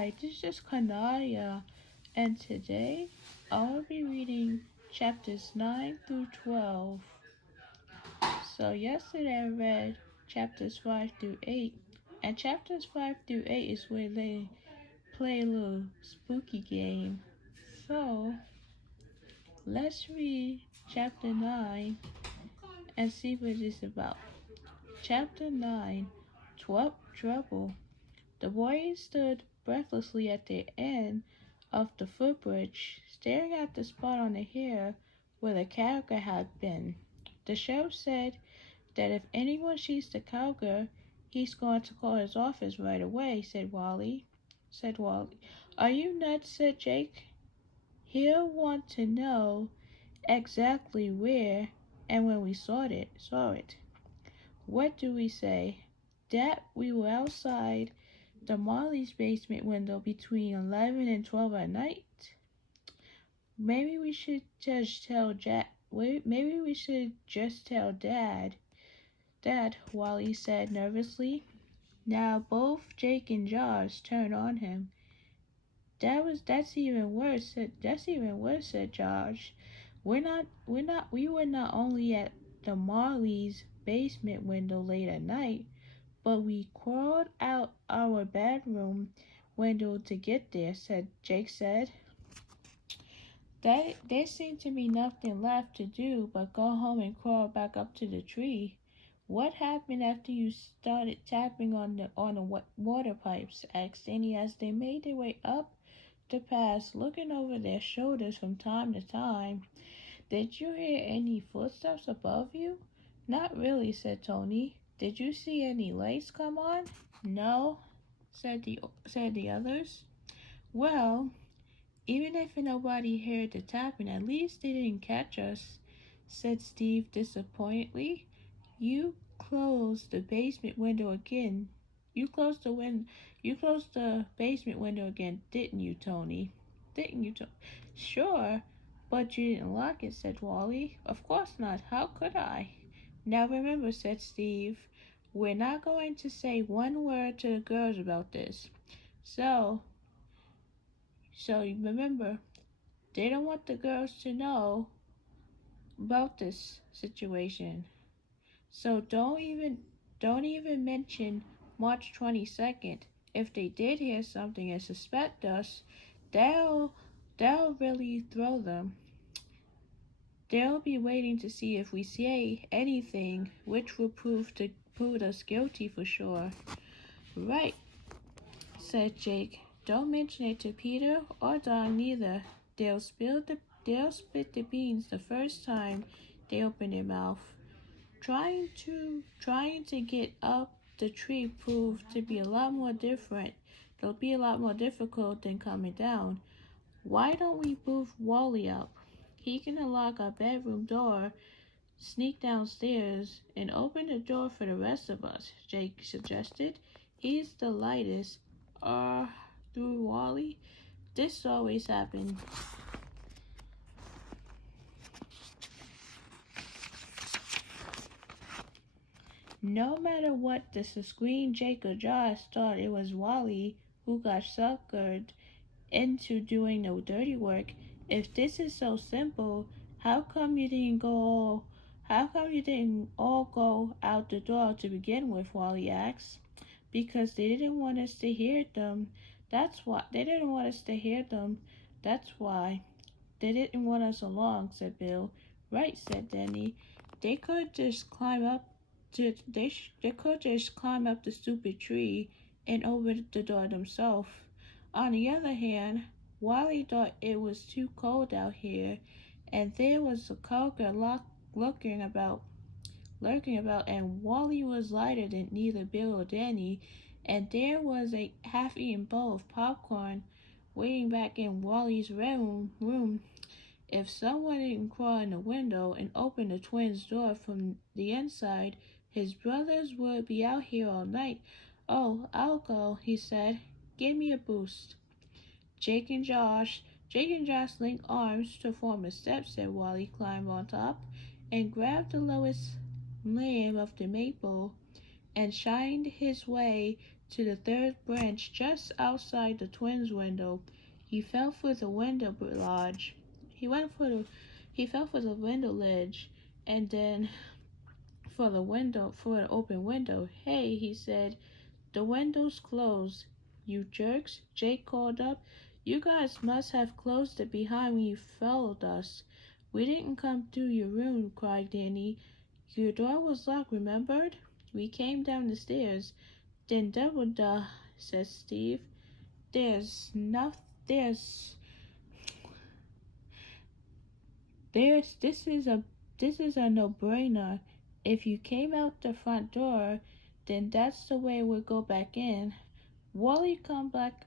Hi, this is Kanaya, and today I'll be reading chapters 9 through 12. So, yesterday I read chapters 5 through 8, and chapters 5 through 8 is where they play a little spooky game. So, let's read chapter 9 and see what it's about. Chapter 9 Trouble. The boys stood breathlessly at the end of the footbridge, staring at the spot on the hill where the cowgirl had been. The sheriff said that if anyone sees the cowgirl, he's going to call his office right away, said Wally. Are you nuts? Said Jake. He'll want to know exactly where and when we saw it. What do we say? That we were outside the Molly's basement window between 11 and 12 at night? Maybe we should just tell Dad. Dad, Wally said nervously. Now both Jake and Josh turned on him. That's even worse, said Josh. We were not only at the Marley's basement window late at night, but we crawled out our bedroom window to get there, Jake said. There seemed to be nothing left to do but go home and crawl back up to the tree. What happened after you started tapping on the water pipes? Asked Annie as they made their way up the path, looking over their shoulders from time to time. Did you hear any footsteps above you? Not really, said Tony. Did you see any lights come on? No, said the others. Well, even if nobody heard the tapping, at least they didn't catch us, said Steve disappointedly. You closed the basement window again. You closed the basement window again, didn't you, Tony? Sure, but you didn't lock it, said Wally. Of course not. How could I? Now remember, said Steve, we're not going to say one word to the girls about this. So remember, they don't want the girls to know about this situation. So don't even mention March 22nd. If they did hear something and suspect us, that'll really throw them. They'll be waiting to see if we say anything, which will prove us guilty for sure. Right, said Jake. Don't mention it to Peter or Don neither. They'll spit the beans the first time they open their mouth. Trying to get up the tree proved to be a lot more different. It'll be a lot more difficult than coming down. Why don't we move Wally up? He can unlock our bedroom door, sneak downstairs, and open the door for the rest of us, Jake suggested. He's the lightest. Through Wally. This always happens. No matter what the screen, Jake or Josh thought it was Wally who got suckered into doing the dirty work. If this is so simple, how come you didn't all go out the door to begin with? Wally asked. Because they didn't want us to hear them. That's why. They didn't want us to hear them. That's why. They didn't want us along, said Bill. Right, said Denny. They could just climb up the stupid tree and open the door themselves. On the other hand, Wally thought it was too cold out here, and there was a cowgirl lurking about, and Wally was lighter than neither Bill or Danny, and there was a half-eaten bowl of popcorn waiting back in Wally's room. If someone didn't crawl in the window and open the twins' door from the inside, his brothers would be out here all night. Oh, I'll go, he said. Give me a boost. Jake and Josh linked arms to form a step, said Wally, climbed on top, and grabbed the lowest limb of the maple and shined his way to the third branch just outside the twins' window. He felt for the window ledge. He went for the he felt for the window ledge, and then for an open window. Hey, he said, the window's closed. You jerks, Jake called up. You guys must have closed it behind when you followed us. We didn't come through your room, cried Danny. Your door was locked, remembered? We came down the stairs. Then double duh, said Steve. There's no there's there's this is a no-brainer. If you came out the front door, then that's the way we'll go back in. Wally come back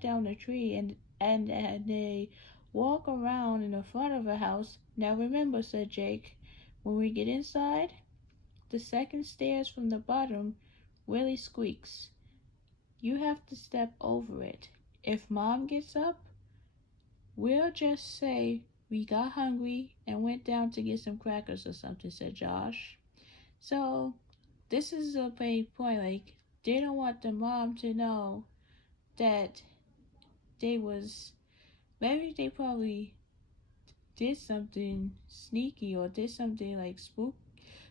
down the tree and they walk around in the front of the house. Now remember, said Jake, when we get inside, the second stairs from the bottom really squeaks. You have to step over it. If Mom gets up, we'll just say we got hungry and went down to get some crackers or something, said Josh. So this is a big point, like they don't want the mom to know that they was maybe they probably did something sneaky or did something like spook.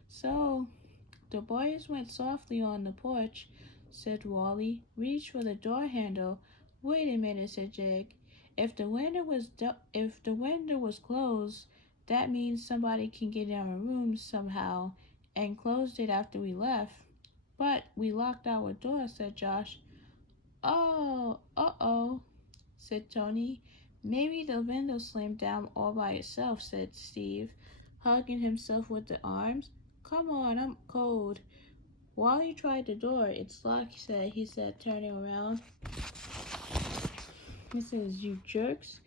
So the boys went softly on the porch, said Wally. Reached for the door handle. Wait a minute, said Jake. If the window was closed, that means somebody can get in our room somehow and closed it after we left. But we locked our door, said Josh. Oh, uh-oh, said Tony. Maybe the window slammed down all by itself, said Steve, hugging himself with the arms. Come on, I'm cold. Wally tried the door. It's locked, he said, turning around. He says, you jerks,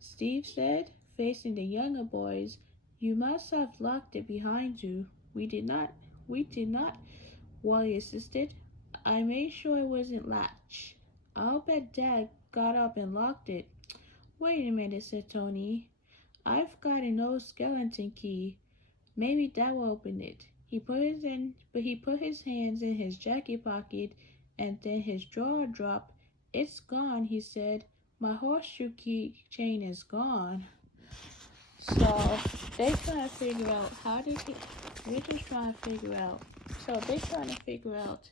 Steve said, facing the younger boys. You must have locked it behind you. We did not, Wally insisted. I made sure it wasn't latched. I'll bet Dad got up and locked it. Wait a minute, said Tony. I've got an old skeleton key. Maybe that will open it. He put his hands in his jacket pocket, and then his jaw dropped. It's gone, he said. My horseshoe key chain is gone. So they trying to figure out how they get. We're just trying to figure out. So they're trying to figure out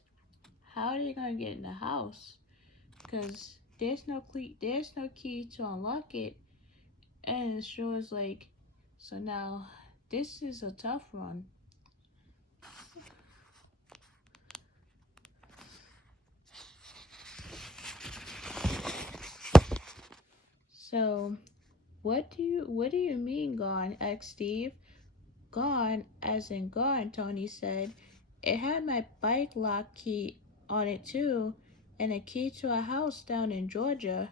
how they're gonna get in the house, cause there's no key to unlock it, and it shows like. So now this is a tough one. So what do you mean gone? Asked Steve. Gone as in gone, Tony said. It had my bike lock key on it too, and a key to a house down in Georgia.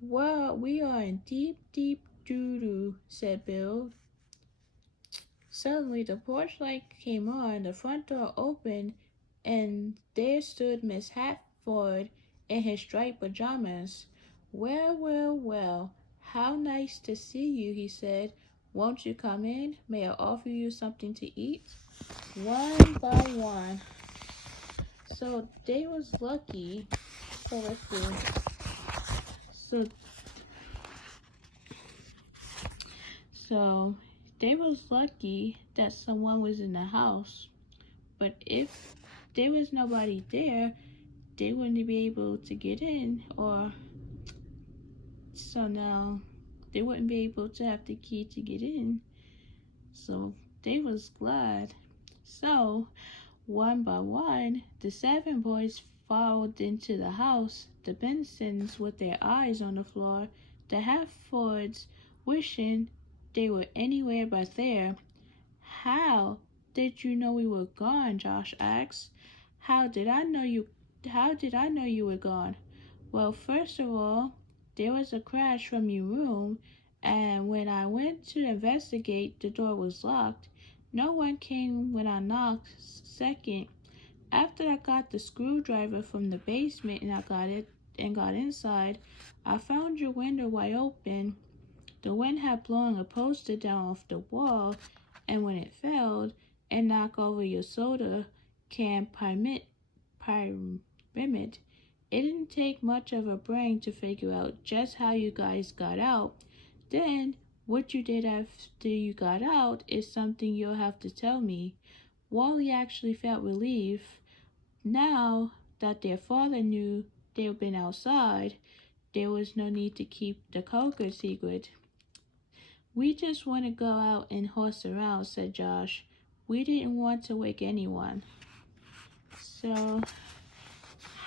Well, we are in deep, deep doo-doo, said Bill. Suddenly the porch light came on, the front door opened, and there stood Miss Hatford in his striped pajamas. Well, well, well, how nice to see you, he said. Won't you come in? May I offer you something to eat? One by one. So they was lucky. So let's see. So they was lucky that someone was in the house. But if there was nobody there, they wouldn't be able to get in, or so now they wouldn't be able to have the key to get in. So they was glad. So one by one, the 7 boys filed into the house, the Bensons with their eyes on the floor, the Hatfords wishing they were anywhere but there. How did you know we were gone? Josh asked. How did I know you were gone? Well, first of all, there was a crash from your room, and when I went to investigate, the door was locked. No one came when I knocked. Second, after I got the screwdriver from the basement and got inside, I found your window wide open. The wind had blown a poster down off the wall, and when it fell, it knocked over your soda can pyramid. It didn't take much of a brain to figure out just how you guys got out. Then, what you did after you got out is something you'll have to tell me. Wally actually felt relief. Now that their father knew they'd been outside, there was no need to keep the Coker secret. We just want to go out and horse around, said Josh. We didn't want to wake anyone. So,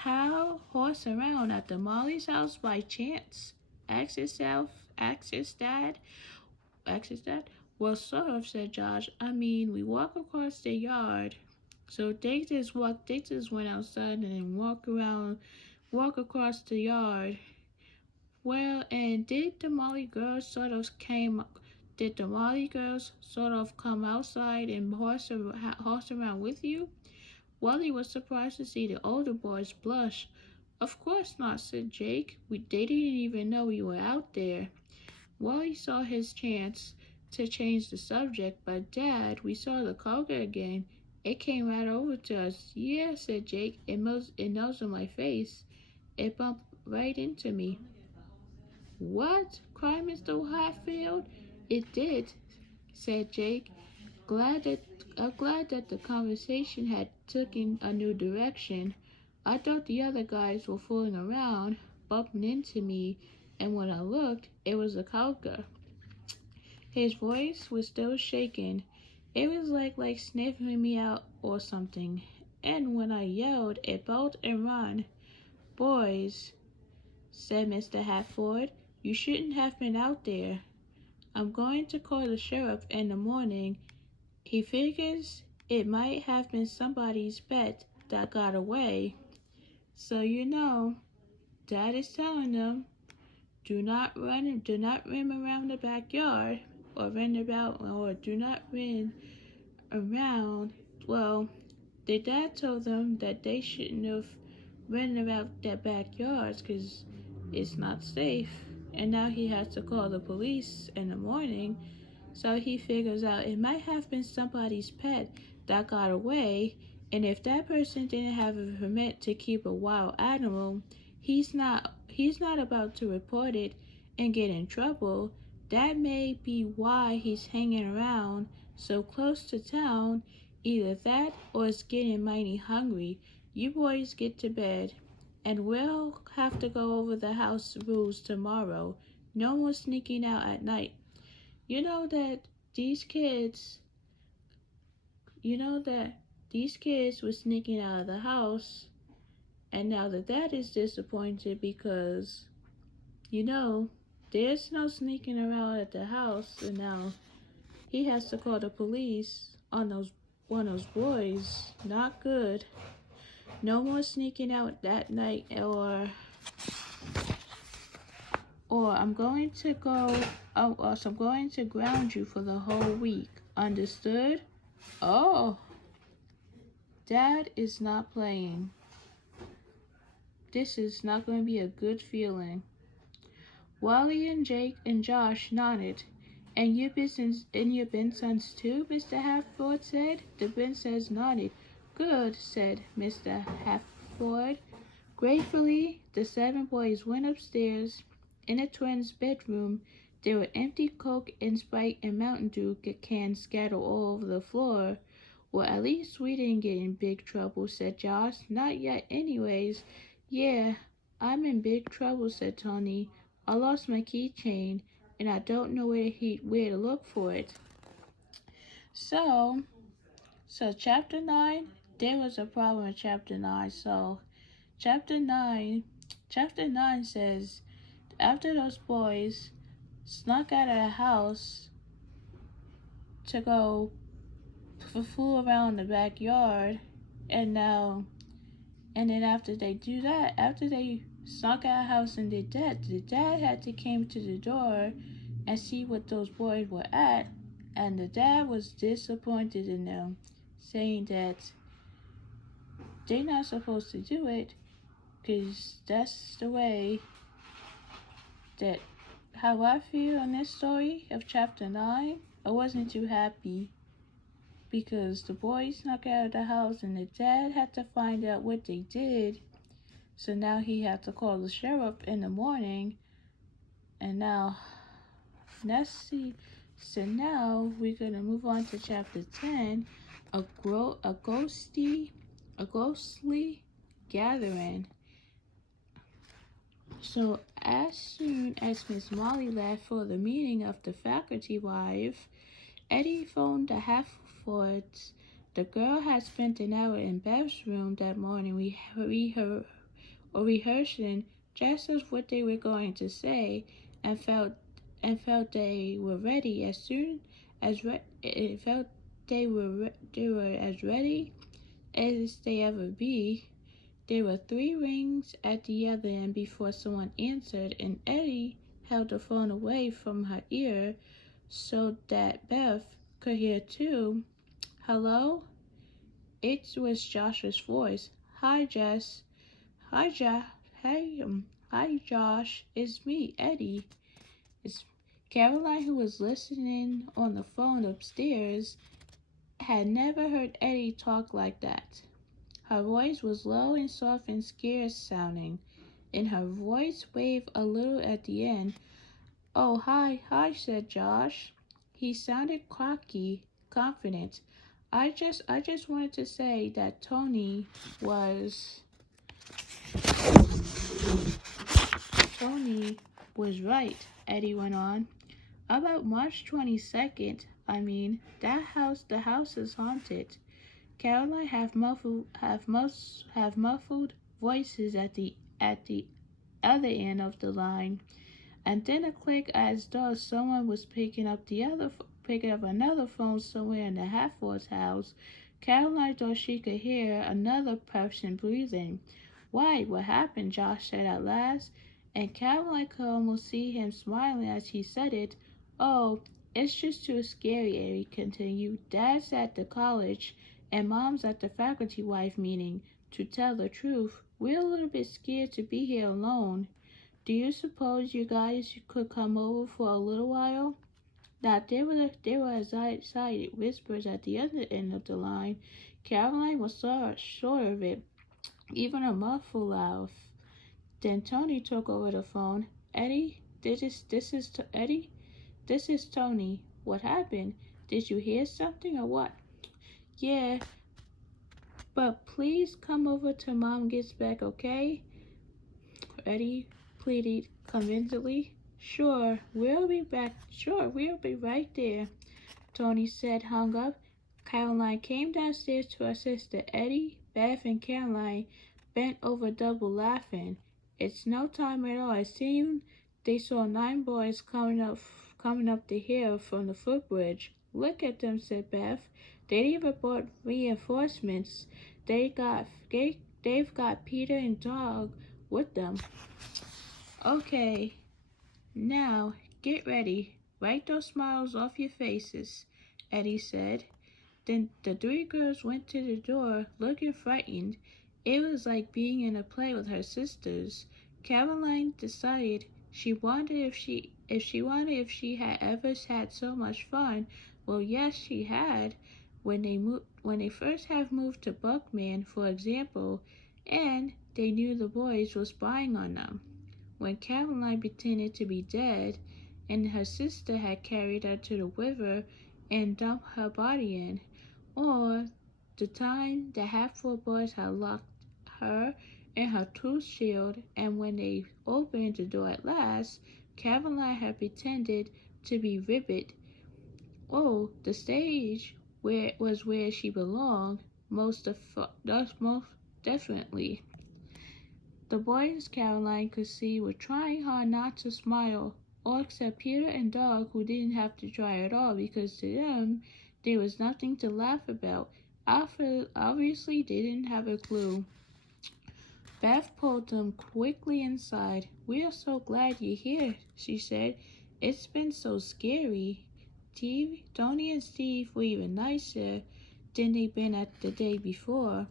how horse around at the Molly's house by chance? Asked himself, asked his dad. Asked his dad. Well, sort of, said Josh. I mean, we walk across the yard. So they just went outside and then walk across the yard. Well, and did the Molly girls sort of come outside and horse around with you? Wally was surprised to see the older boys blush. Of course not, said Jake. They didn't even know we were out there. Wally saw his chance to change the subject, but Dad, we saw the cougar again. It came right over to us. Yeah, said Jake. It nosed on my face. It bumped right into me. What? Cried Mr. Hatfield. It did, said Jake. I'm glad that the conversation had taken a new direction. I thought the other guys were fooling around, bumping into me, and when I looked, it was a cougar. His voice was still shaking. It was like sniffing me out or something. And when I yelled, it bolted and ran. Boys, said Mr. Hatfield, you shouldn't have been out there. I'm going to call the sheriff in the morning. He figures it might have been somebody's pet that got away. So Dad is telling them, do not run around the backyard or do not run around. Well, their dad told them that they shouldn't have run around their backyards because it's not safe. And now he has to call the police in the morning. So he figures out it might have been somebody's pet that got away, and if that person didn't have a permit to keep a wild animal, he's not about to report it and get in trouble. That may be why he's hanging around so close to town. Either that or it's getting mighty hungry. You boys get to bed, and we'll have to go over the house rules tomorrow. No more sneaking out at night. You know that these kids, these kids were sneaking out of the house, and now the dad is disappointed because, there's no sneaking around at the house, and now he has to call the police on one of those boys. Not good. No more sneaking out that night, or I'm going to I'm going to ground you for the whole week. Understood? Oh, Dad is not playing. This is not going to be a good feeling. Wally and Jake and Josh nodded. And your Bensons too, Mr. Hatfield said. The Bensons nodded. Good, said Mr. Hatfield. Gratefully, the 7 boys went upstairs. In the twins' bedroom, there were empty Coke and Sprite and Mountain Dew cans scattered all over the floor. Well, at least we didn't get in big trouble, said Josh. Not yet, anyways. Yeah, I'm in big trouble, said Tony. I lost my keychain, and I don't know where to look for it. So chapter 9, there was a problem with chapter 9. So chapter 9 says, after those boys snuck out of the house to go fool around the backyard, and then after they snuck out of the house and the dad had to came to the door and see what those boys were at, and the dad was disappointed in them, saying that they're not supposed to do it because that's the way that how I feel in this story of chapter 9. I wasn't too happy because the boys snuck out of the house and the dad had to find out what they did. So now he had to call the sheriff in the morning. And now, let's see. So now we're gonna move on to chapter 10, a ghostly gathering. So as soon as Miss Molly left for the meeting of the faculty wife, Eddie phoned the Halfords. The girl had spent an hour in Bev's room that morning rehearsing just as what they were going to say, and felt they were ready as soon as it felt they were as ready as they ever be. There were 3 rings at the other end before someone answered, and Eddie held the phone away from her ear so that Beth could hear too. Hello? It was Josh's voice. Hi, Jess. Hi, Hey, hi, Josh. It's me, Eddie. It's Caroline, who was listening on the phone upstairs, had never heard Eddie talk like that. Her voice was low and soft and scarce sounding, and her voice waved a little at the end. Oh, hi, said Josh. He sounded cocky, confident. I just wanted to say that Tony was right, Eddie went on. About March 22nd, the house is haunted. Caroline have muffled voices at the other end of the line, and then a click as though someone was picking up another phone somewhere in the Hatford's house. Caroline thought she could hear another person breathing. Why, what happened? Josh said at last, and Caroline could almost see him smiling as he said it. Oh, it's just too scary, Eddie continued. Dad's at the college, and Mom's at the faculty wife meeting. To tell the truth, we're a little bit scared to be here alone. Do you suppose you guys could come over for a little while? Now, there were excited whispers at the other end of the line. Caroline was sure of it, even a muffled laugh. Then Tony took over the phone. Eddie, Eddie. This is Tony. What happened? Did you hear something or what? Yeah, but please come over till Mom gets back, okay? Eddie pleaded convincingly. Sure, we'll be back. Sure, we'll be right there. Tony said, hung up. Caroline came downstairs to her sister. Eddie, Beth, and Caroline bent over double laughing. It's no time at all. It seemed they saw 9 boys coming up the hill from the footbridge. Look at them, said Beth. They even brought reinforcements. They've got Peter and Dog with them. Okay, now get ready. Wipe those smiles off your faces, Eddie said. Then the 3 girls went to the door, looking frightened. It was like being in a play with her sisters. Caroline decided she wondered if she had ever had so much fun. Well, yes, she had. When they first had moved to Buckman, for example, and they knew the boys were spying on them. When Caroline pretended to be dead, and her sister had carried her to the river and dumped her body in, or the time the Hatfield boys had locked her in her tooth shield, and when they opened the door at last, Caroline had pretended to be Ribbit. Oh, the stage where she belonged, most definitely. The boys Caroline could see were trying hard not to smile, all except Peter and Dog, who didn't have to try at all because to them there was nothing to laugh about. Alfred obviously didn't have a clue. Beth pulled them quickly inside. We are so glad you're here, she said. It's been so scary. Tony and Steve were even nicer than they'd been at the day before.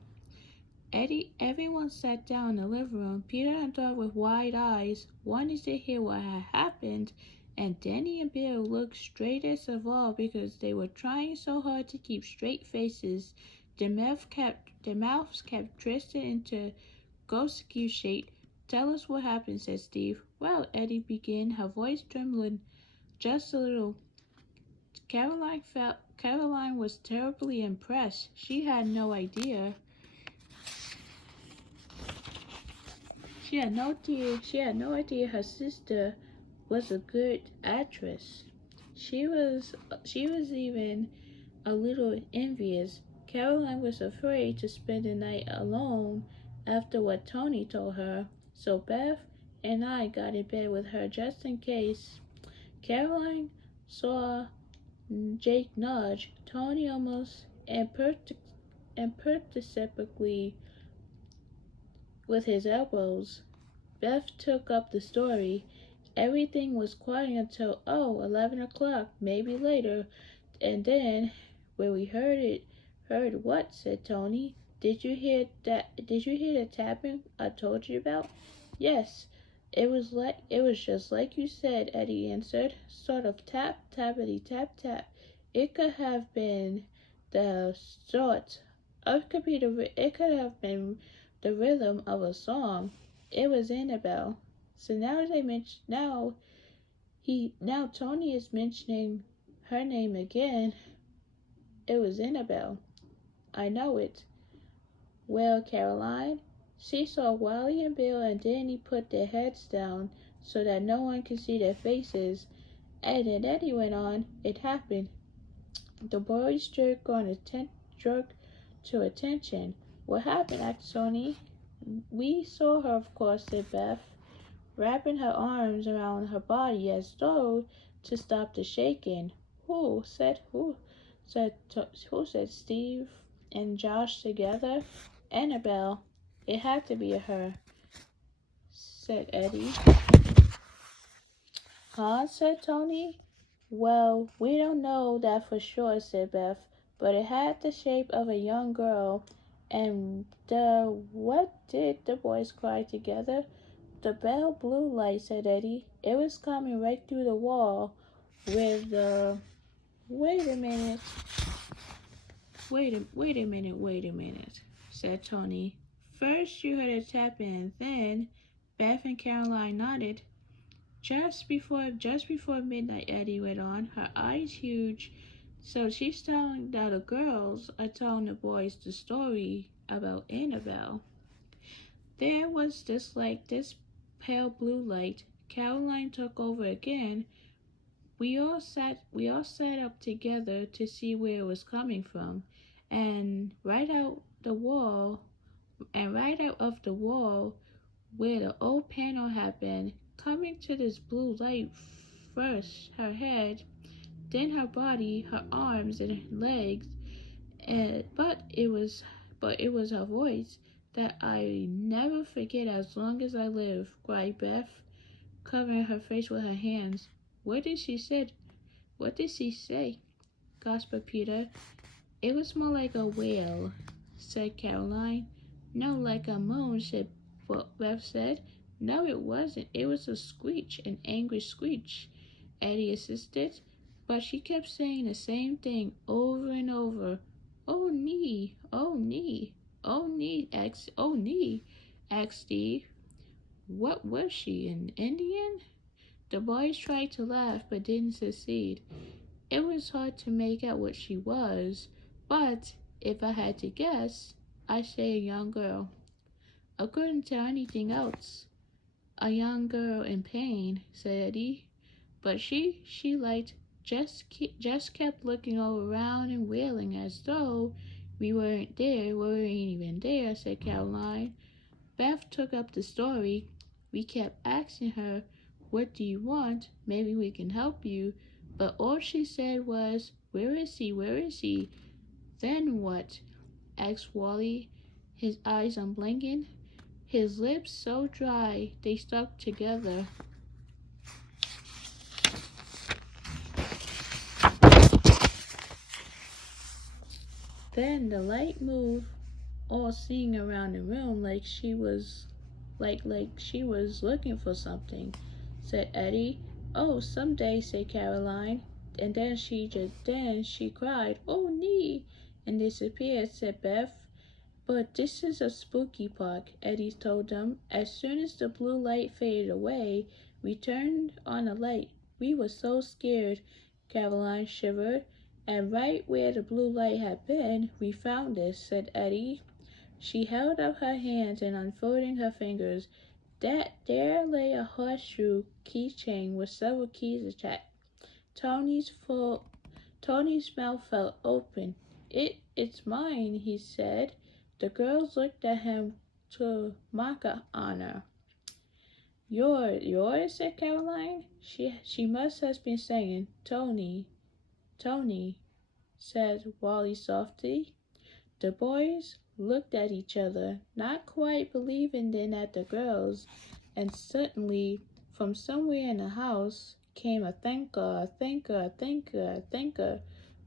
Everyone sat down in the living room. Peter and Dog with wide eyes wanted to hear what had happened, and Danny and Bill looked straightest of all because they were trying so hard to keep straight faces. Their mouths kept twisted into ghostly shape. "Tell us what happened," said Steve. "Well," Eddie began, her voice trembling just a little. Caroline was terribly impressed. She had no idea. She had no idea her sister was a good actress. She was even a little envious. Caroline was afraid to spend the night alone after what Tony told her, so Beth and I got in bed with her just in case. Caroline saw Jake nudge Tony almost imperceptibly with his elbows. Beth took up the story. Everything was quiet until 11 o'clock, maybe later, and then when we heard it. "Heard what?" said Tony. "Did you hear that? Did you hear the tapping I told you about?" "Yes. It was just like you said," Eddie answered. "Sort of tap, tappity, tap, tap. It could have been the sort. It could have been the rhythm of a song. It was Annabelle." So now Tony is mentioning her name again. It was Annabelle. "I know it." "Well, Caroline." She saw Wally and Bill and Danny put their heads down so that no one could see their faces, and then Eddie went on. "It happened." The boys jerked to attention. "What happened?" asked Tony. "We saw her, of course," said Beth, wrapping her arms around her body as though to stop the shaking. Who said who? Said Steve and Josh together. "Annabelle. It had to be her," said Eddie. "Huh?" said Tony. "Well, we don't know that for sure," said Beth, "but it had the shape of a young girl." And what did the boys cry together? "The pale blue light," said Eddie. "It was coming right through the wall with the—" "Wait a minute, wait a minute," said Tony. "First you heard a tapping, then—" Beth and Caroline nodded. Just before midnight," Eddie went on, her eyes huge. "So she's telling the other girls are telling the boys the story about Annabelle. There was this pale blue light. Caroline took over again. We all sat up together to see where it was coming from, and right out of the wall where the old panel had been, coming to this blue light, first her head, then her body, her arms and legs, but it was her voice that I never forget as long as I live," cried Beth, covering her face with her hands. What did she say? Gasped Peter. "It was more like a wail," said Caroline. "No, like a moan," Beth said. "No, it wasn't. It was a screech, an angry screech," Eddie insisted. But she kept saying the same thing over and over. "Oh, nee, oh, nee, oh, nee," asked Steve. "What was she, an Indian?" The boys tried to laugh but didn't succeed. It was hard to make out what she was, but if I had to guess, I'd say a young girl. I couldn't tell anything else. "A young girl in pain," said Eddie. "But she just kept looking all around and wailing as though we weren't even there," said Caroline. Beth took up the story. "We kept asking her, 'What do you want? Maybe we can help you.' But all she said was, 'Where is he? Where is he?'" "Then what?" asked Wally, his eyes unblinking, his lips so dry they stuck together. Then the light moved, all seeing around the room like she was looking for something, said Eddie. "Oh, someday," said Caroline, and then she cried, "Oh, nee," and disappeared, said Beth. "But this is a spooky park," Eddie told them. "As soon as the blue light faded away, we turned on a light. We were so scared." Caroline shivered. "And right where the blue light had been, we found this," said Eddie. She held up her hands and unfolding her fingers. There lay a horseshoe keychain with several keys attached. Tony's mouth fell open. It's mine," he said. The girls looked at him to mock honor. Yours," said Caroline. She must have been saying, Tony, Tony, said Wally softly. The boys looked at each other, not quite believing then at the girls, and suddenly, from somewhere in the house, came a thinker, a thinker, a thinker, a thinker.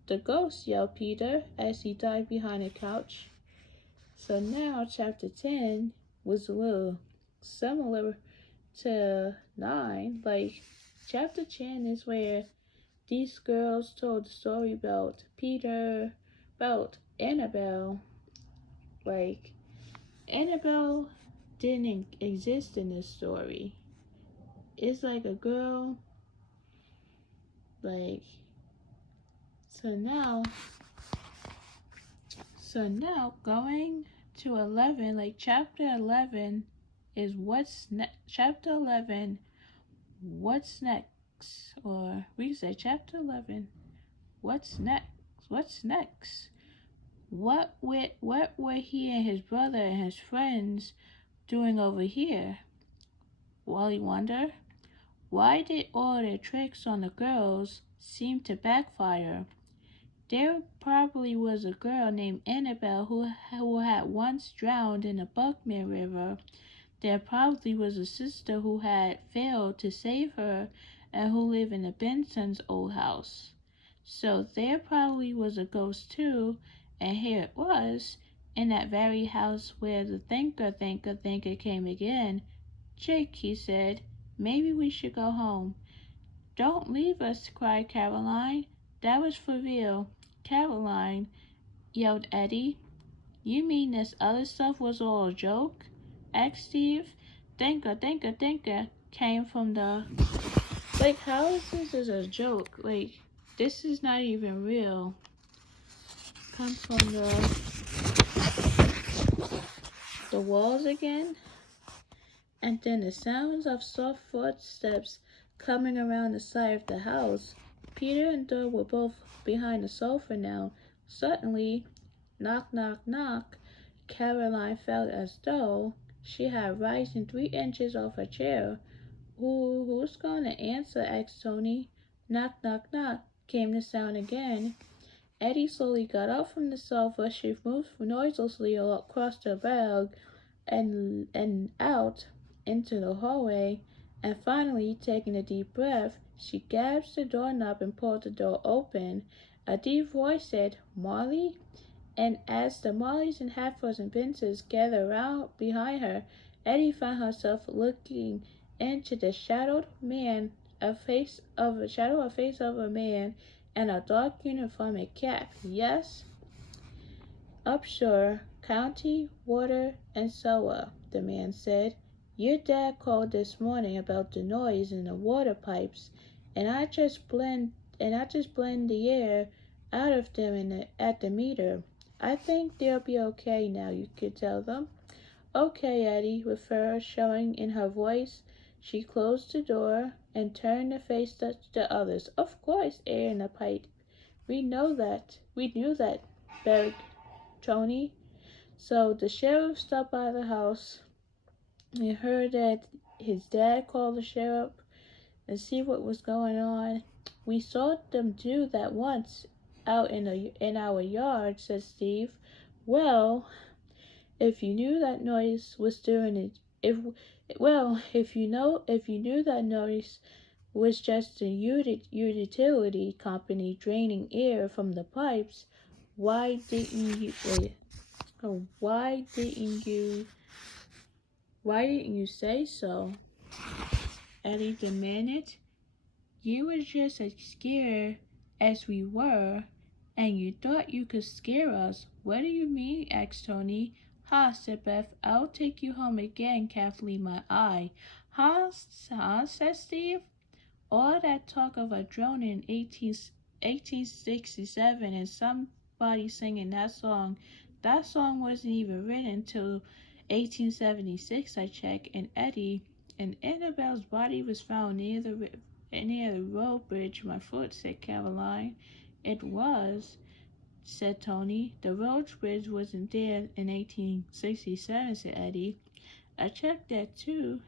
"The ghost," yelled Peter as he dived behind a couch. So now chapter 10 was a little similar to 9. Like, chapter 10 is where these girls told the story about Peter, about Annabelle. Like, Annabelle didn't exist in this story. It's like a girl, like, so now going to 11, like chapter 11 is chapter 11, what's next? Or we say chapter 11, what's next? What's next? What were he and his brother and his friends doing over here? Wally wondered. Why did all their tricks on the girls seem to backfire? There probably was a girl named Annabelle who had once drowned in the Buckman River. There probably was a sister who had failed to save her and who lived in the Benson's old house. So there probably was a ghost too, and here it was, in that very house where the thinker came again. "Jake," he said, "maybe we should go home." "Don't leave us," cried Caroline. "That was for real." "Caroline," yelled Eddie. "You mean this other stuff was all a joke?" asked Steve. Thinker came from the... Like, how is this a joke? Like, this is not even real. Come from the walls again. And then the sounds of soft footsteps coming around the side of the house. Peter and Dora were both behind the sofa now. Suddenly, knock, knock, knock, Caroline felt as though she had risen 3 inches off her chair. Who's going to answer?" asked Tony. Knock, knock, knock, came the sound again. Eddie slowly got up from the sofa. She moved noiselessly across the rug and out into the hallway, and finally, taking a deep breath, she grabbed the doorknob and pulled the door open. A deep voice said, "Molly?" And as the Mollys and Halfors and Vinces gathered around behind her, Eddie found herself looking into the shadowed man, a face of a man, and a dark uniform and cap. "Yes?" "Upshur, County, Water, and Sewer," the man said. "Your dad called this morning about the noise in the water pipes, and I just blend the air out of them at the meter. I think they'll be okay now, you could tell them." "Okay, Eddie," with fear showing in her voice. She closed the door and turned to face the others. "Of course, air in the pipe. We knew that, begged Tony. So the sheriff stopped by the house and heard that his dad called the sheriff and see what was going on. We saw them do that once out in our yard," said Steve. "Well, if you knew that noise was doing it, if you knew that noise was just the utility company draining air from the pipes, why didn't you say so?" Eddie demanded. You were just as scared as we were, and you thought you could scare us. What do you mean? Asked Tony. Ha, said Beth. I'll take you home again, Kathleen, my eye. Huh, said Steve. All that talk of a drone in 1867 and somebody singing that song wasn't even written until 1876, I checked, and Annabelle's body was found near the road bridge, my foot, said Caroline. It was, said Tony. The road bridge wasn't there in 1867, said Eddie. I checked that too.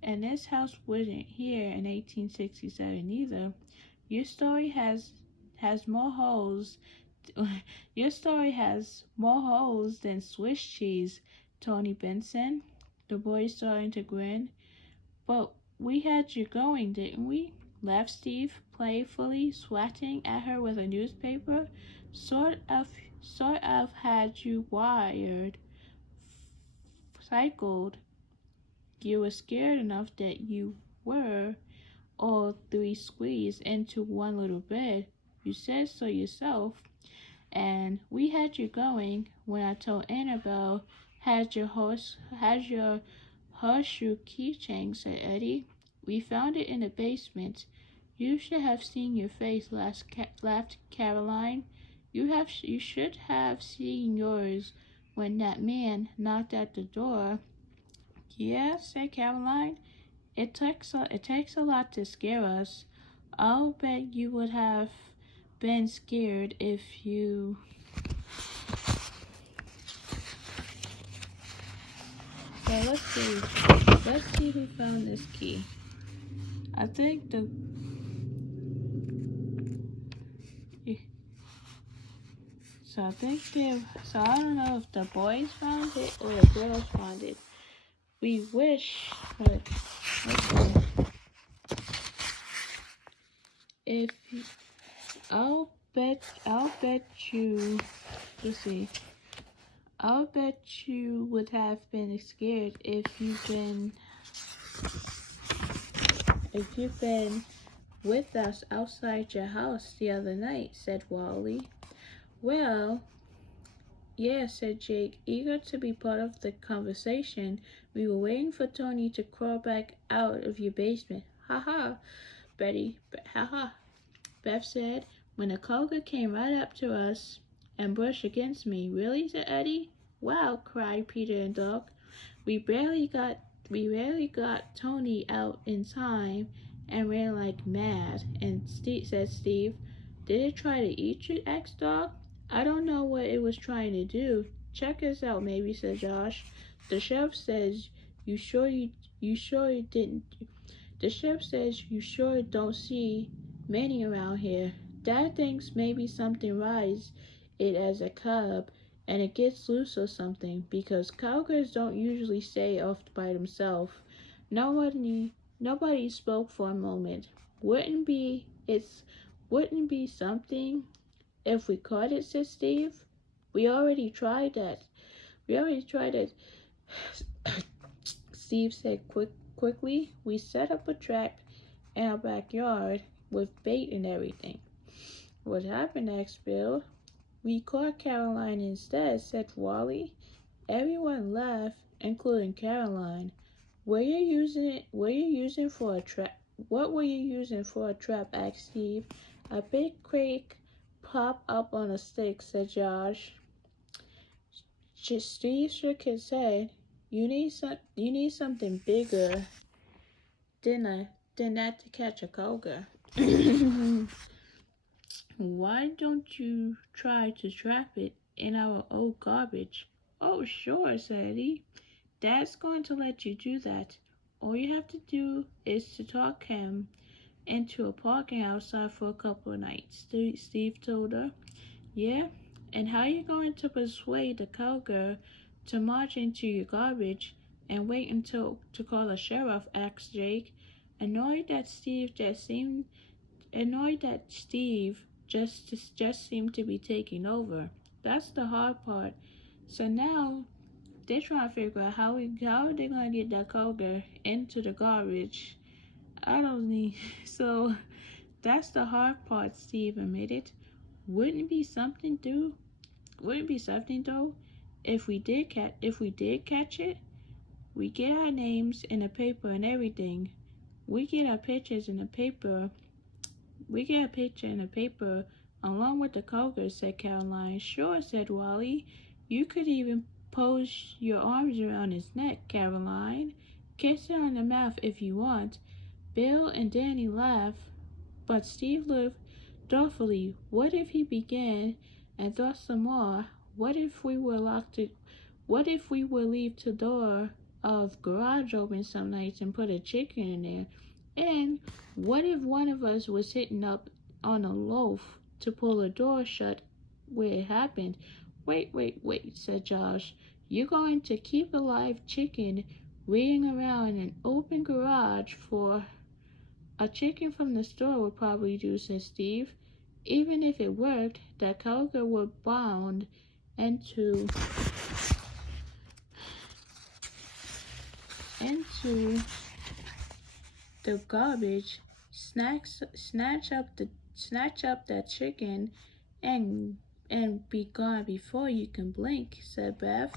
And this house wasn't here in 1867 either. Your story has more holes. Your story has more holes than Swiss cheese, Tony Benson. The boy starting to grin. But we had you going, didn't we? Laughed Steve, playfully swatting at her with a newspaper. Sort of, sort of had you wired, cycled. You were scared enough that you were all three squeezed into one little bed. You said so yourself. And we had you going when I told Annabelle had your horseshoe keychain, said Eddie. We found it in the basement. You should have seen your face, laughed Caroline. You should have seen yours when that man knocked at the door. Yeah, said Caroline. It takes a lot to scare us. I'll bet you would have been scared if you. So let's see. Let's see who found this key. I think the. So I think they. So I don't know if the boys found it or the girls found it. We wish, but let's see. If I'll bet you. Let's see. I'll bet you would have been scared if you've been with us outside your house the other night, said Wally. Well, yeah, said Jake, eager to be part of the conversation. We were waiting for Tony to crawl back out of your basement. Ha ha, ha ha, Beth said, when the cougar came right up to us and brushed against me. Really, said Eddie. Wow, cried Peter and Doc. We barely got Tony out in time and ran like mad. And said Steve. Did it try to eat you? Asked Doc. I don't know what it was trying to do. Check us out, maybe, said Josh. The sheriff says you sure you didn't. The sheriff says you sure don't see many around here. Dad thinks maybe something rides it as a cub and it gets loose or something, because cougars don't usually stay off by themselves. Nobody spoke for a moment. Wouldn't be something if we caught it, said Steve. We already tried that. We already tried it. Steve said quickly. We set up a trap in our backyard with bait and everything. What happened, asked Bill. We caught Caroline instead, said Wally. Everyone laughed, including Caroline. Were you using for a trap? What were you using for a trap? Asked Steve. A big crate pop up on a stick, said Josh. Steve shook his head. You need something bigger than that to catch a cougar. Why don't you try to trap it in our old garbage? Oh, sure, said Eddie. Dad's going to let you do that. All you have to do is to talk him into a parking outside for a couple of nights, Steve told her. Yeah? And how are you going to persuade the cowgirl to march into your garbage and wait until to call the sheriff? Asked Jake, annoyed that Steve just seemed to be taking over. That's the hard part. So now they're trying to figure out how are they gonna get that cowgirl into the garbage. I don't need. So that's the hard part, Steve admitted. Wouldn't it be something though? Wouldn't it be something though? If we did catch it, we get our names in the paper and everything. We get our pictures in the paper. We get a picture in the paper along with the cougars, said Caroline. Sure, said Wally. You could even pose your arms around his neck, Caroline. Kiss him on the mouth if you want. Bill and Danny laughed, but Steve looked thoughtfully. What if he began and thought some more? What if we were locked it? What if we would leave the door of garage open some nights and put a chicken in there? And what if one of us was sitting up on a loaf to pull the door shut where it happened? Wait, said Josh. You're going to keep a live chicken waiting around an open garage for a chicken from the store would probably do, said Steve. Even if it worked, that cougar would bound into into the garbage, snatch up that chicken, and be gone before you can blink, said Beth.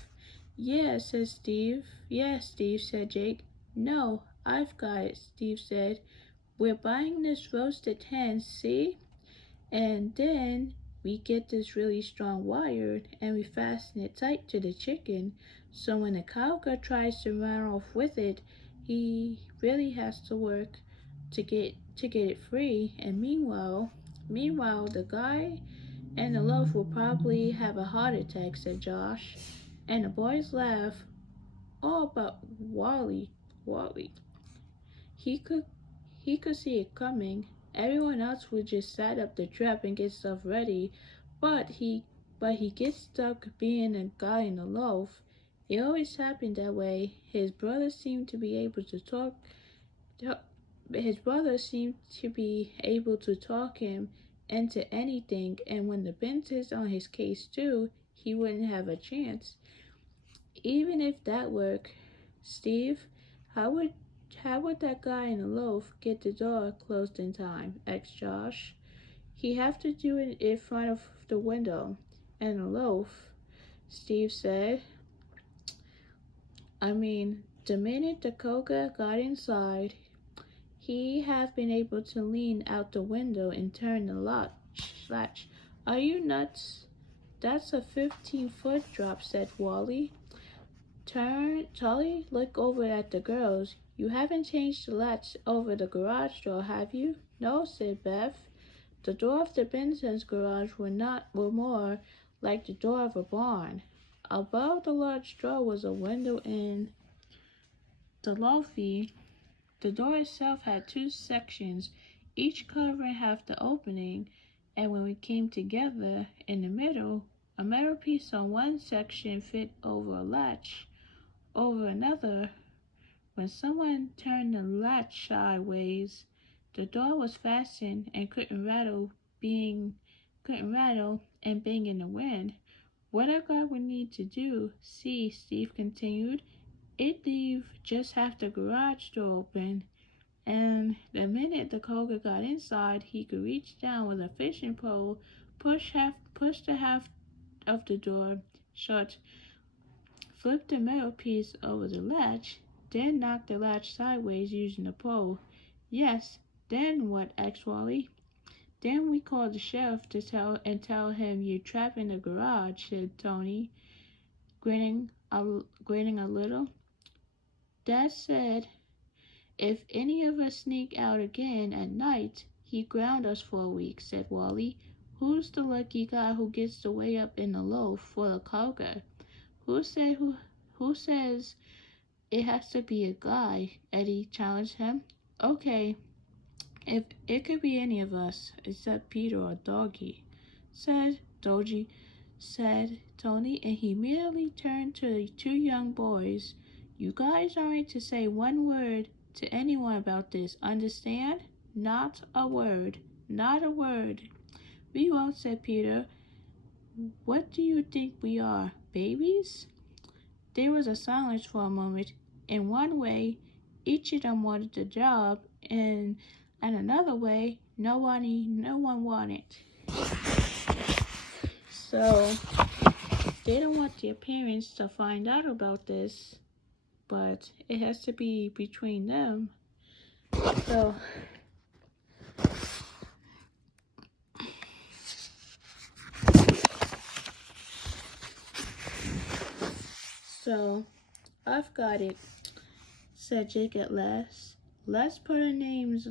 Yeah, said Steve. Yeah, Steve, said Jake. No, I've got it, Steve said. We're buying this roasted hen, see? And then we get this really strong wire and we fasten it tight to the chicken. So when the cowgirl tries to run off with it, he really has to work to get it free. And meanwhile, the guy and the loaf will probably have a heart attack, said Josh. And the boys laugh all but Wally. He could he could see it coming. Everyone else would just set up the trap and get stuff ready, but he gets stuck being a guy in the loaf. It always happened that way. His brother seemed to be able to talk him into anything, and when the bench is on his case too, he wouldn't have a chance. Even if that worked, Steve, how would that guy in the loaf get the door closed in time? Asked Josh. He'd have to do it in front of the window. And the loaf, Steve said. The minute the coca got inside, he have been able to lean out the window and turn the latch. Are you nuts? That's a 15-foot drop, said Wally. Tully looked over at the girls. You haven't changed the latch over the garage door, have you? No, said Beth. The door of the Benson's garage were more like the door of a barn. Above the large door was a window in the lofty. The door itself had two sections, each covering half the opening, and when we came together in the middle, a metal piece on one section fit over a latch over another. When someone turned the latch sideways, the door was fastened and couldn't rattle and bang in the wind. What a guy would need to do, see, Steve continued, it'd leave just half the garage door open, and the minute the cougar got inside, he could reach down with a fishing pole, push the half of the door shut, flip the metal piece over the latch, then knock the latch sideways using the pole. Yes, then what? Asked Wally. Then we call the sheriff to tell him you're trapped in the garage, said Tony, grinning a little. Dad said if any of us sneak out again at night, he'd ground us for a week, said Wally. Who's the lucky guy who gets to way up in the loaf for the cougar? Who says it has to be a guy? Eddie challenged him. Okay, if it could be any of us, except Peter or Doggy, said Tony, and he immediately turned to the two young boys. You guys aren't to say one word to anyone about this, understand? Not a word. Not a word. We won't, said Peter. What do you think we are, babies? There was a silence for a moment. In one way, each of them wanted the job, and in another way, no one wanted. So they don't want their parents to find out about this, but it has to be between them. So I've got it, said Jake at last. Let's put our names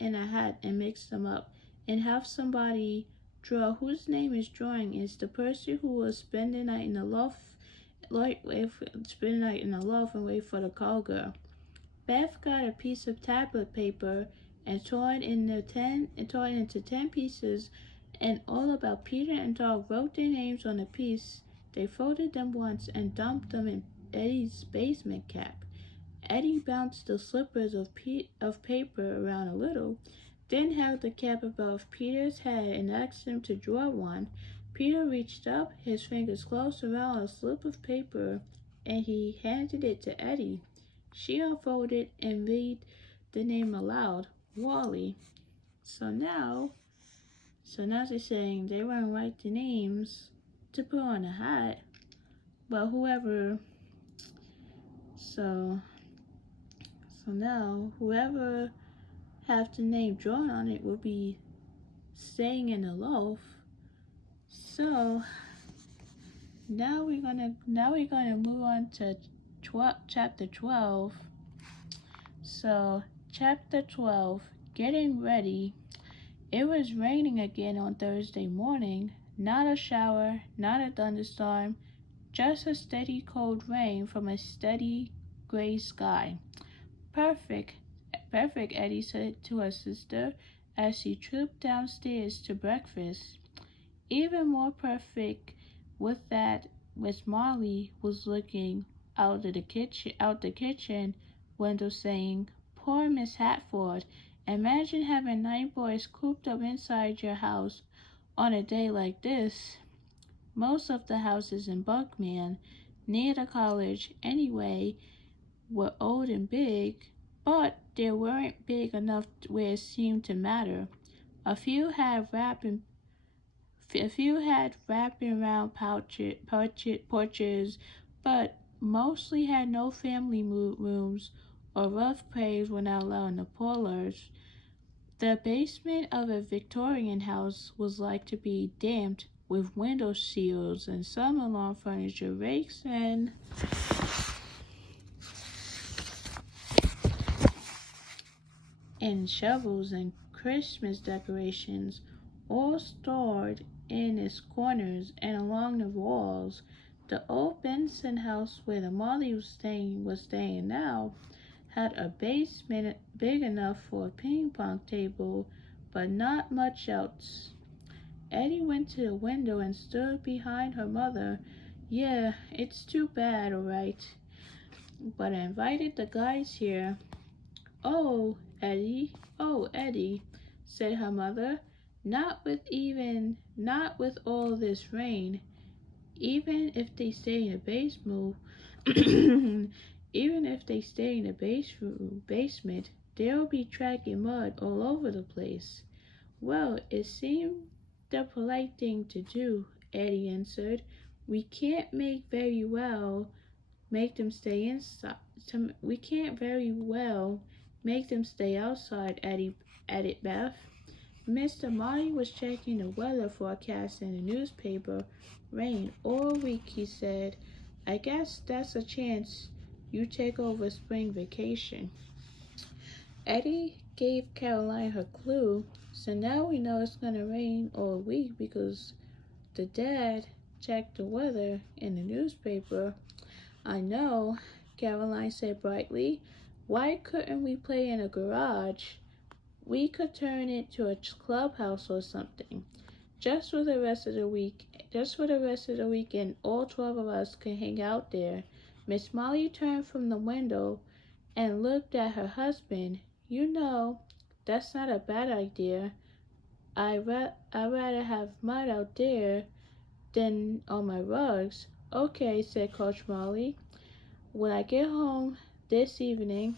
in a hat and mix them up, and have somebody draw whose name is drawing is the person who will spend the night in the loft, and wait for the call girl. Beth got a piece of tablet paper and tore it into 10 pieces, and all about Peter and Dog wrote their names on the piece. They folded them once and dumped them in Eddie's basement cap. Eddie bounced the slippers of paper around a little, then held the cap above Peter's head and asked him to draw one. Peter reached up, his fingers closed around a slip of paper, and he handed it to Eddie. She unfolded and read the name aloud, Wally. So now they're saying they want to write the names to put on a hat, but so now whoever have the name drawn on it will be staying in the loaf. So now we're gonna move on to chapter 12. So chapter 12, getting ready. It was raining again on Thursday morning. Not a shower, not a thunderstorm, just a steady cold rain from a steady gray sky. Perfect, Eddie said to her sister as she trooped downstairs to breakfast. Even more perfect with that Miss Molly was looking out the kitchen window saying, "Poor Miss Hatford, imagine having 9 boys cooped up inside your house on a day like this." Most of the houses in Buckman, near the college anyway, were old and big, but they weren't big enough where it seemed to matter. A few had wrapping around porches, but mostly had no family rooms or rough praise when not allowing the parlors. The basement of a Victorian house was like to be damped with window sills and summer lawn furniture rakes and shovels and Christmas decorations all stored in its corners and along the walls. The old Benson house where the Molly was staying now had a basement big enough for a ping pong table, but not much else. Eddie went to the window and stood behind her mother. "Yeah, it's too bad, all right, but I invited the guys here." "Oh, Eddie," said her mother, not with all this rain. Even if they stay in the basement, even if they stay in the basement, there'll be tracking mud all over the place." "Well, it seemed the polite thing to do," Eddie answered. Make them stay inside. We can't very well make them stay outside," added Beth. Mr. Marty was checking the weather forecast in the newspaper. "Rain all week," he said. "I guess that's a chance you take over spring vacation." Eddie gave Caroline her clue, so now we know it's gonna rain all week because the dad checked the weather in the newspaper. "I know," Caroline said brightly. "Why couldn't we play in a garage? We could turn it to a clubhouse or something. Just for the rest of the week, and all 12 of us can hang out there." Miss Molly turned from the window and looked at her husband. "You know, that's not a bad idea. I'd rather have mud out there than on my rugs." "Okay," said Coach Molly. "When I get home this evening,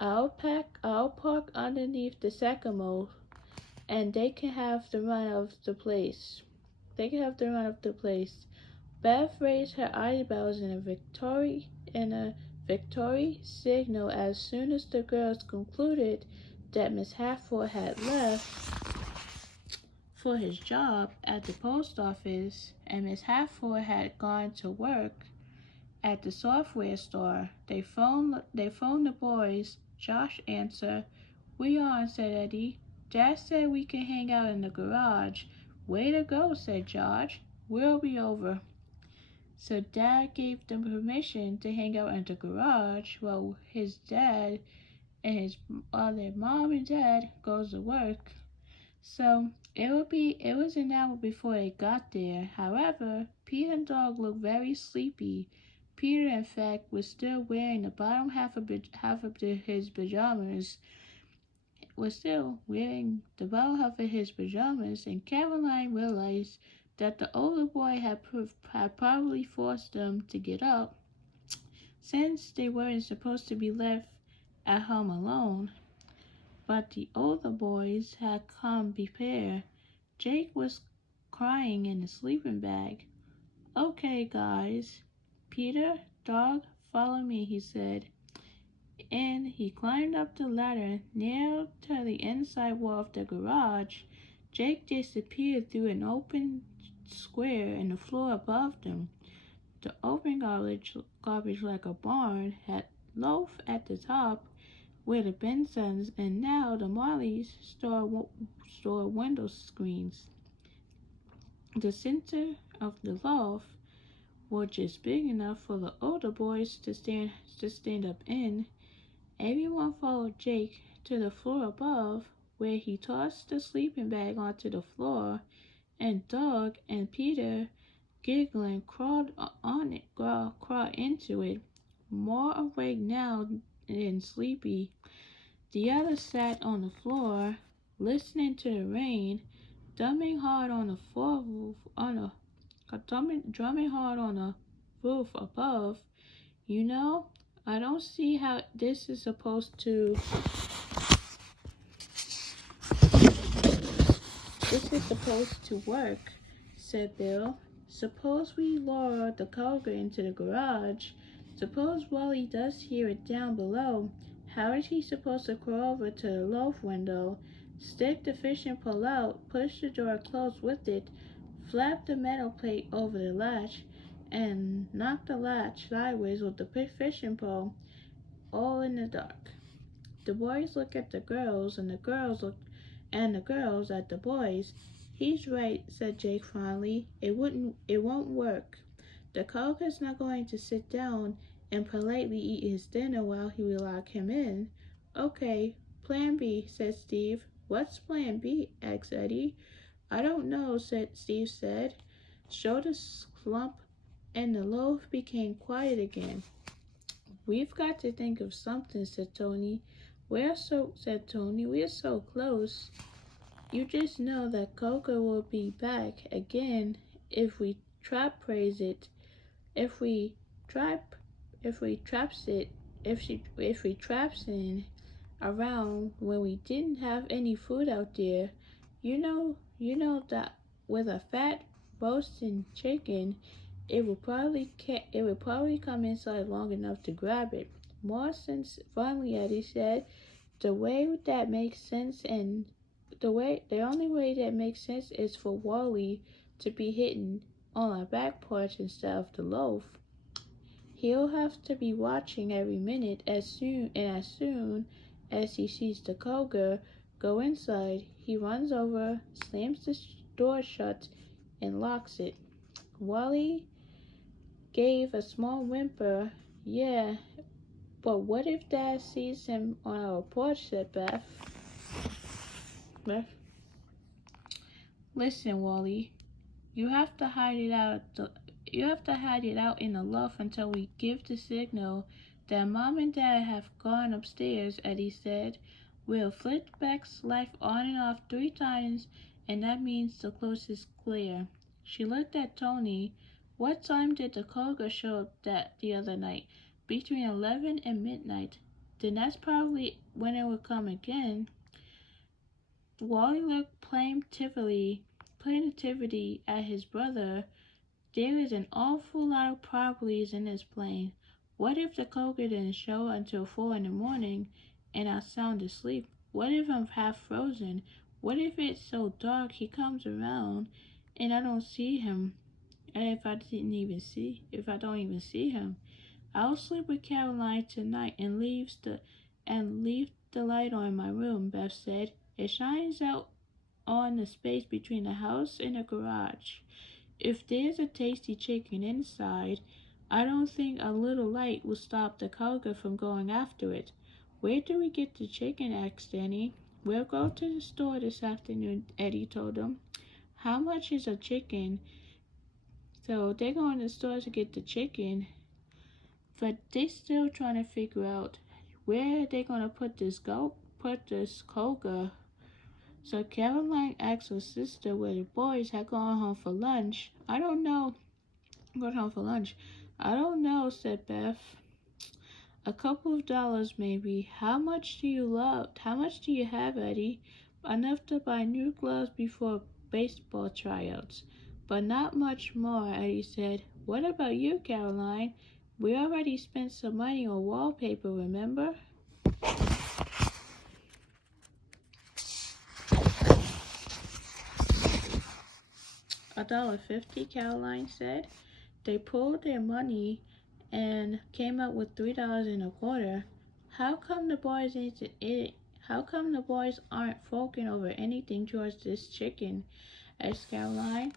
I'll park underneath the sycamore, and they can have the run of the place. Beth raised her eyebrows in a victory signal as soon as the girls concluded that Miss Hatfield had left for his job at the post office and Miss Hatfield had gone to work at the software store. They phoned the boys. Josh answered. "We on," said Eddie. "Dad said we can hang out in the garage." "Way to go," said Josh. "We'll be over." So Dad gave them permission to hang out in the garage while his dad and his other mom and dad goes to work. So it was an hour before they got there. However, Peter and Dog looked very sleepy. Peter, in fact, was still wearing the bottom his pajamas. And Caroline realized that the older boy had probably forced them to get up, since they weren't supposed to be left at home alone. But the older boys had come prepared. Jake was crying in the sleeping bag. "Okay, guys. Peter, Dog, follow me," he said. And he climbed up the ladder near to the inside wall of the garage. Jake disappeared through an open square in the floor above them. The open garbage like a barn had loaf at the top where the Bensons and now the Marleys store window screens. The center of the loft was just big enough for the older boys to stand up in. Everyone followed Jake to the floor above, where he tossed the sleeping bag onto the floor, and Doug and Peter, giggling, crawled into it, more awake now than sleepy. The others sat on the floor, listening to the rain, drumming hard on the roof above. "You know, I don't see how this is supposed to work," said Bill. "Suppose we lower the cargo into the garage. Suppose Wally does hear it down below. How is he supposed to crawl over to the loft window, stick the fishing pole out, push the door closed with it, flap the metal plate over the latch, and knock the latch sideways with the fishing pole, all in the dark?" The boys looked at the girls, and the girls at the boys. "He's right," said Jake finally. It won't work. The Coker's not going to sit down and politely eat his dinner while we lock him in." "Okay, plan B," said Steve. "What's plan B?" asked Eddie. "I don't know," Steve said. Shoulders slumped and the loaf became quiet again. "We've got to think of something," said Tony. We're so close. You just know that Coco will be back again if we traps it. If we traps in around when we didn't have any food out there. You know that with a fat roasting chicken, it would probably come inside long enough to grab it. "More sense," finally Eddie said. The only way that makes sense is for Wally to be hidden on our back porch instead of the loaf. He'll have to be watching every minute. As soon as he sees the cougar go inside, he runs over, slams the door shut, and locks it." Wally gave a small whimper. "Yeah, but what if Dad sees him on our porch?" said Beth. "Listen, Wally, you have to hide it out in the loft until we give the signal that Mom and Dad have gone upstairs," Eddie said. "We'll flick Beck's light on and off 3 times, and that means the coast is clear." She looked at Tony. "What time did the cougar show up the other night?" "Between 11 and midnight." then that's probably when it would come again. Wally looked plaintively at his brother. There is an awful lot of probablys in this plane. What if the coker didn't show until 4 in the morning and I'm sound asleep? What if I'm half frozen? What if it's so dark he comes around and I don't see him? And if I don't even see him, I'll sleep with Caroline tonight and leave the light on in my room, Beth said. It shines out on the space between the house and the garage. If there's a tasty chicken inside, I don't think a little light will stop the cougar from going after it. Where do we get the chicken? Asked Danny. We'll go to the store this afternoon, Eddie told them. How much is a chicken? So they're going to the store to get the chicken, but they still trying to figure out where they're going to put this cougar. So Caroline asked her sister where the boys had gone home for lunch. I don't know. Going home for lunch. I don't know, said Beth. A couple of dollars maybe. How much do you have, Eddie? Enough to buy new gloves before baseball tryouts. But not much more, Eddie said. What about you, Caroline? We already spent some money on wallpaper, remember? $1.50, Caroline said. They pulled their money and came up with $3.25. How come the boys aren't forking over anything towards this chicken? Asked Caroline.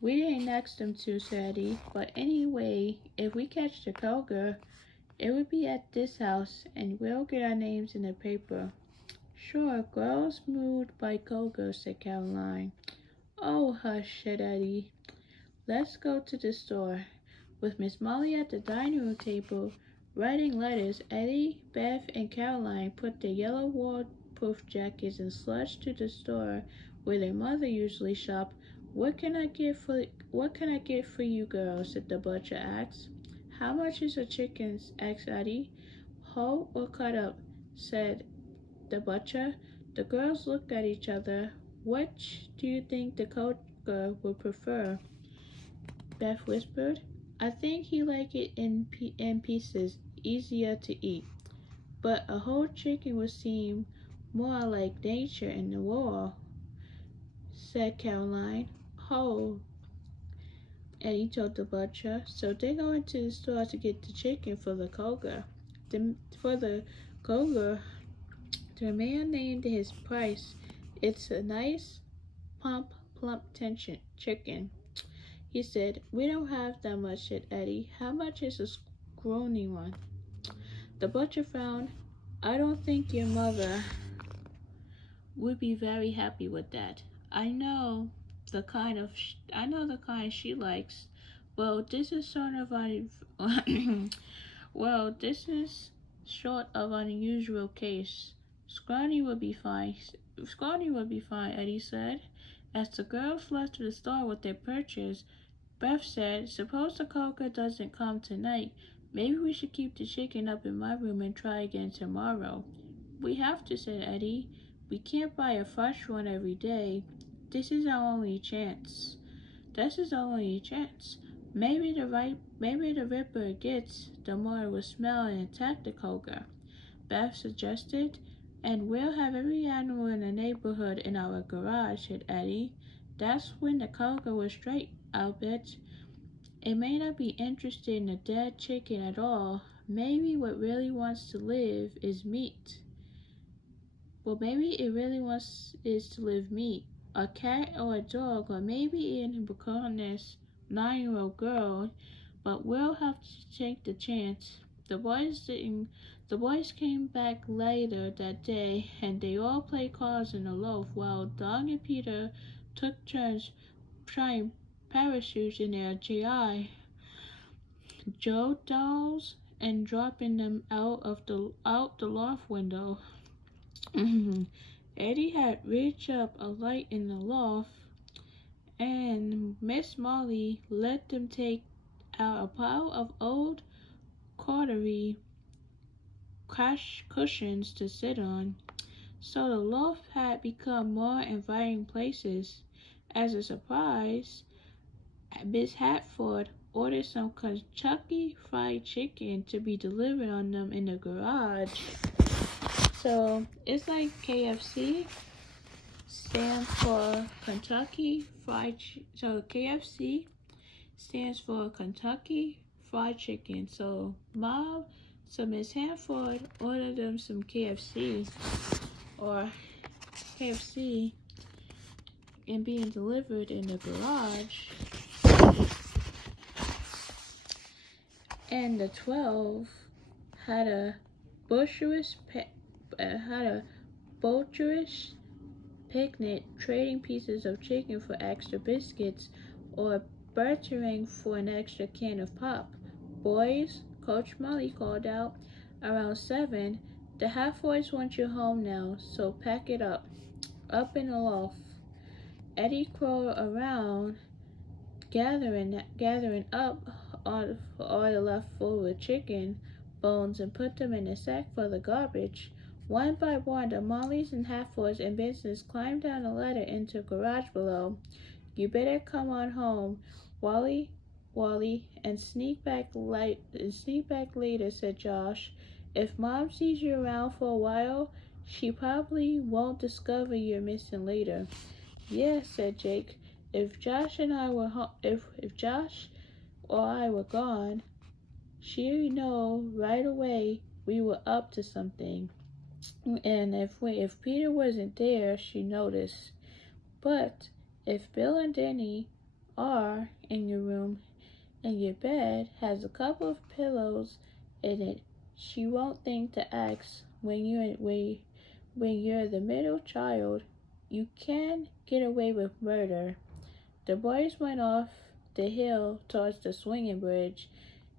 We didn't ask them to, said Eddie. But anyway, if we catch the cougar, it would be at this house, and we'll get our names in the paper. Sure, girls moved by cougar, said Caroline. Oh, hush, said Eddie. Let's go to the store. With Miss Molly at the dining room table, writing letters, Eddie, Beth, and Caroline put their yellow waterproof jackets and slouched to the store where their mother usually shopped. What can I get for you girls? Said the butcher asked. How much is a chicken? Asked Eddie. Whole or cut up? Said the butcher. The girls looked at each other. Which do you think the coker would prefer? Beth whispered. I think he liked it in pieces, easier to eat. But a whole chicken would seem more like nature in the wall, said Caroline. Whole, Eddie told the butcher. So they go into the store to get the chicken for the cougar. For the cougar, the man named his price. It's a nice, plump chicken. He said, We don't have that much, said Eddie. How much is a scrawny one? The butcher frowned. I don't think your mother would be very happy with that. I know the kind she likes. Well, this is sort of well, this is short of an unusual case. Scrawny would be fine. Scrawny would be fine, Eddie said. As the girls left the store with their purchase, Beth said, Suppose the coker doesn't come tonight. Maybe we should keep the chicken up in my room and try again tomorrow. We have to, said Eddie. We can't buy a fresh one every day. This is our only chance. This is our only chance. Maybe the ripper it gets, the more it will smell and attack the coker, Beth suggested. And we'll have every animal in the neighborhood in our garage, said Eddie. That's when the coker will straight, I'll bet. It may not be interested in a dead chicken at all. Maybe what really wants to live is meat. Well, maybe it really wants is to live meat. A cat or a dog, or maybe even a Buccaneer's 9-year-old girl. But we'll have to take the chance. The boys came back later that day, and they all played cards in the loft while Dog and Peter took turns trying parachutes in their GI Joe dolls and dropping them out the loft window. Eddie had reached up a light in the loft, and Miss Molly let them take out a pile of old cautery crash cushions to sit on. So the loft had become more inviting places. As a surprise, Miss Hatford ordered some Kentucky Fried Chicken to be delivered on them in the garage. So it's like KFC stands for Kentucky Fried Chicken. So KFC stands for Kentucky Fried Chicken. So Miss Hanford ordered them some KFC or KFC and being delivered in the garage. And the 12 had a butcherous picnic, trading pieces of chicken for extra biscuits or bartering for an extra can of pop. Boys, Coach Molly called out. Around 7, the Halfboys want you home now, so pack it up. Up in the loft, Eddie crawled around, gathering up all the leftover chicken bones and put them in a sack for the garbage. One by one, the Mollys and Halfboys and Vincents climbed down the ladder into the garage below. You better come on home, Wally, and sneak back later, said Josh. If Mom sees you around for a while, she probably won't discover you're missing later. Yeah, said Jake. If Josh or I were gone, she'd know right away we were up to something. And if Peter wasn't there, she'd notice. But if Bill and Denny are in your room and your bed has a couple of pillows in it, she won't think to ask when you're the middle child. You can get away with murder. The boys went off the hill towards the swinging bridge,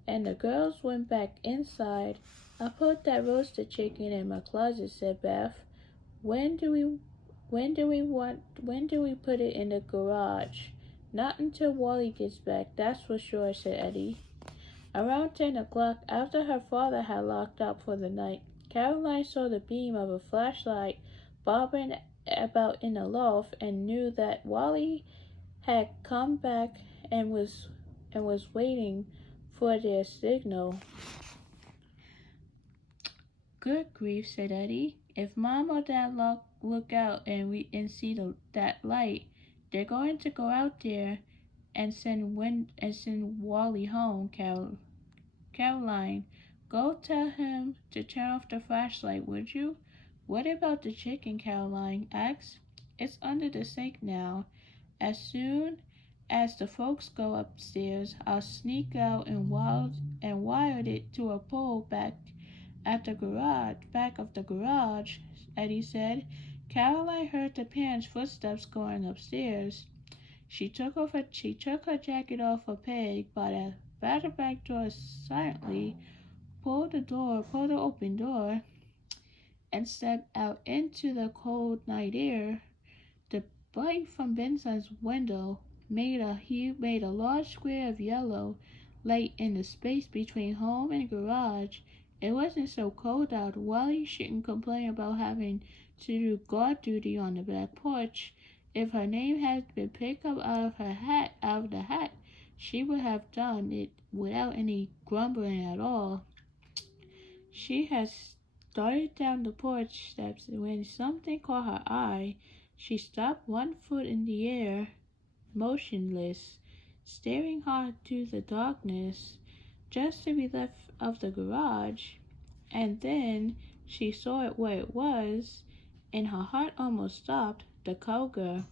and the girls went back inside. I put that roasted chicken in my closet, said Beth. When do we put it in the garage? Not until Wally gets back, that's for sure, said Eddie. Around 10 o'clock, after her father had locked up for the night, Caroline saw the beam of a flashlight bobbing about in the loft and knew that Wally had come back and was waiting for their signal. Good grief, said Eddie. If Mom or Dad look out and see that light, they're going to go out there and send Wally home. Caroline, go tell him to turn off the flashlight, would you? What about the chicken? Caroline asked. It's under the sink now. As soon as the folks go upstairs, I'll sneak out and wire it to a pole back of the garage, Eddie said. Caroline heard the parents' footsteps going upstairs. She took her jacket off her peg by the back door silently, pulled the open door, and stepped out into the cold night air. The light from Benson's window made a large square of yellow light in the space between home and garage. It wasn't so cold out. Wally shouldn't complain about having to do guard duty on the back porch. If her name had been picked up out of the hat, she would have done it without any grumbling at all. She had started down the porch steps when something caught her eye. She stopped, one foot in the air, motionless, staring hard through the darkness, just to the left of the garage. And then she saw it where it was, and her heart almost stopped. The cowgirl.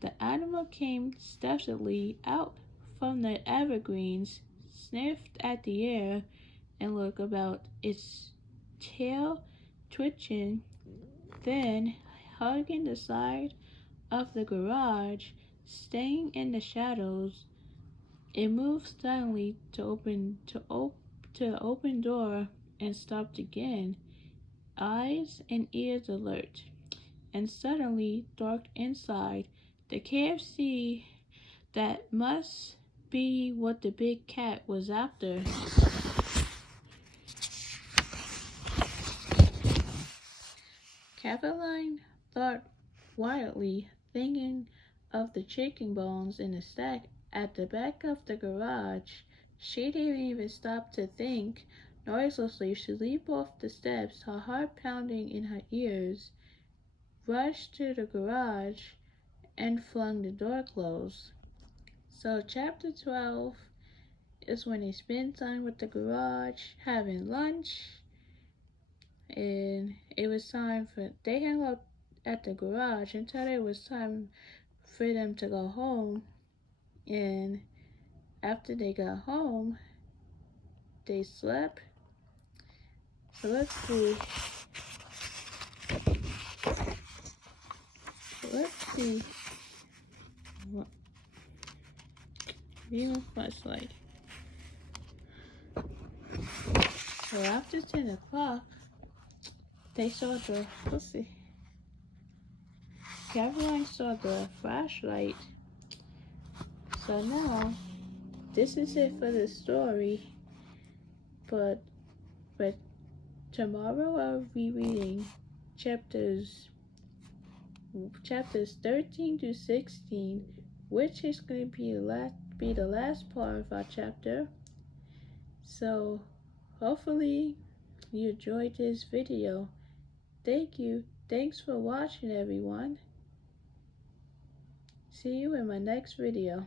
The animal came stealthily out from the evergreens, sniffed at the air, and looked about, its tail twitching, then hugging the side of the garage, staying in the shadows. It moved suddenly to the open door and stopped again, eyes and ears alert, and suddenly dark inside. The KFC, that must be what the big cat was after. Caroline thought wildly, thinking of the chicken bones in the stack at the back of the garage. She didn't even stop to think. Noiselessly, she leaped off the steps, her heart pounding in her ears, rushed to the garage, and flung the door closed. So, chapter 12 is when they spend time with the garage, having lunch, and it was time for they hung out at the garage until it was time for them to go home. And after they got home, they slept. So let's see. What even flashlight. So after 10 o'clock, they saw the let's see. Caroline saw the flashlight. So now this is it for the story. But tomorrow I'll be reading chapters 13 to 16, which is going to be the last part of our chapter. So hopefully you enjoyed this video. Thank you. Thanks for watching, everyone. See you in my next video.